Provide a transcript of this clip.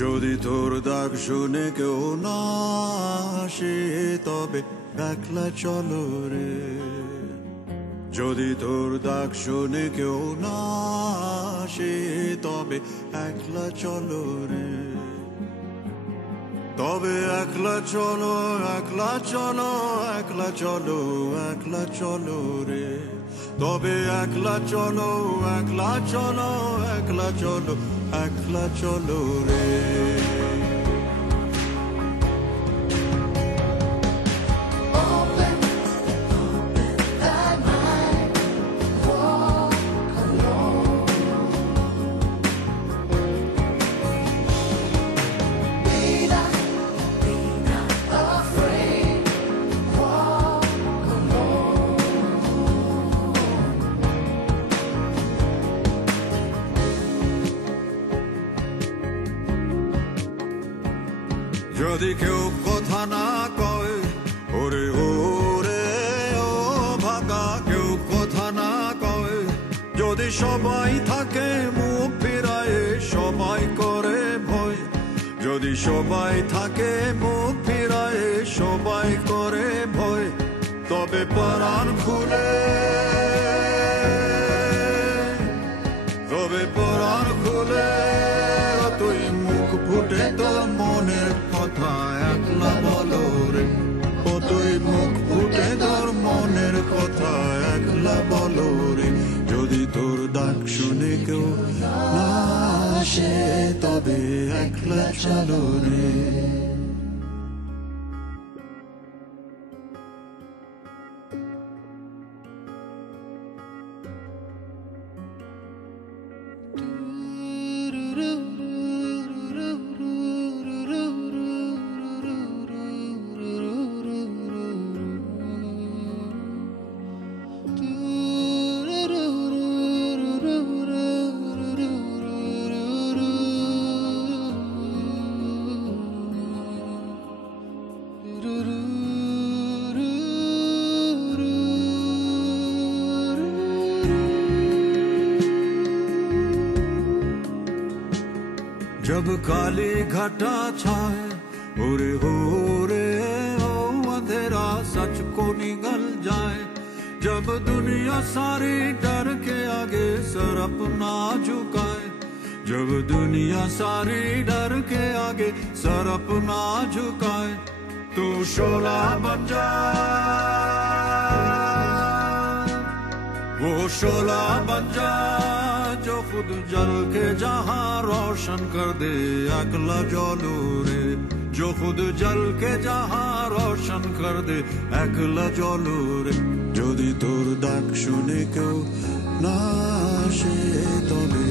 যদি তোর ডাক শুনে কেউ না আসে তবে একলা চলো রে। যদি তোর ডাক শুনে কেউ না আসে তবে একলা চলো রে। তবে একলা চলো, একলা চলো, একলা চলো, একলা চলো রে। তবে একলা চলো, একলা চলো, একলা চলো, একলা চলো রে। যদি কেউ কথা না কয় ওরে ওরে ও ভাগা, কেউ কথা না কয়, যদি সবাই থাকে মুখ ফিরায় সবাই করে ভয়, যদি সবাই থাকে মুখ ফিরায় সবাই করে ভয়, তবে পরাণ খুলে, তবে পরাণ খুলে তুই মুখ ফুটে তোর মনের কথা একলা বলো রে। ও তুই মুখ ফুটে তোর মনের কথা একলা বলো রে। যদি তোর ডাক শুনে কেউ না আসে তবে একলা চলো রে। जब काली घटा छाए ओरे हो रे ओ अंधेरा सच को निगल जाए, जब दुनिया सारी डर के आगे सर अपना झुकाए, जब दुनिया सारी डर के आगे सर अपना झुकाए, तू शोला बन जा, वो शोला बन जा जो खुद जल के जहां रोशन कर दे अकला जलो रे, जो खुद जल के जहां रोशन कर दे अकला जलो रे। যদি তোর ডাক শুনে কেউ না আসে তবে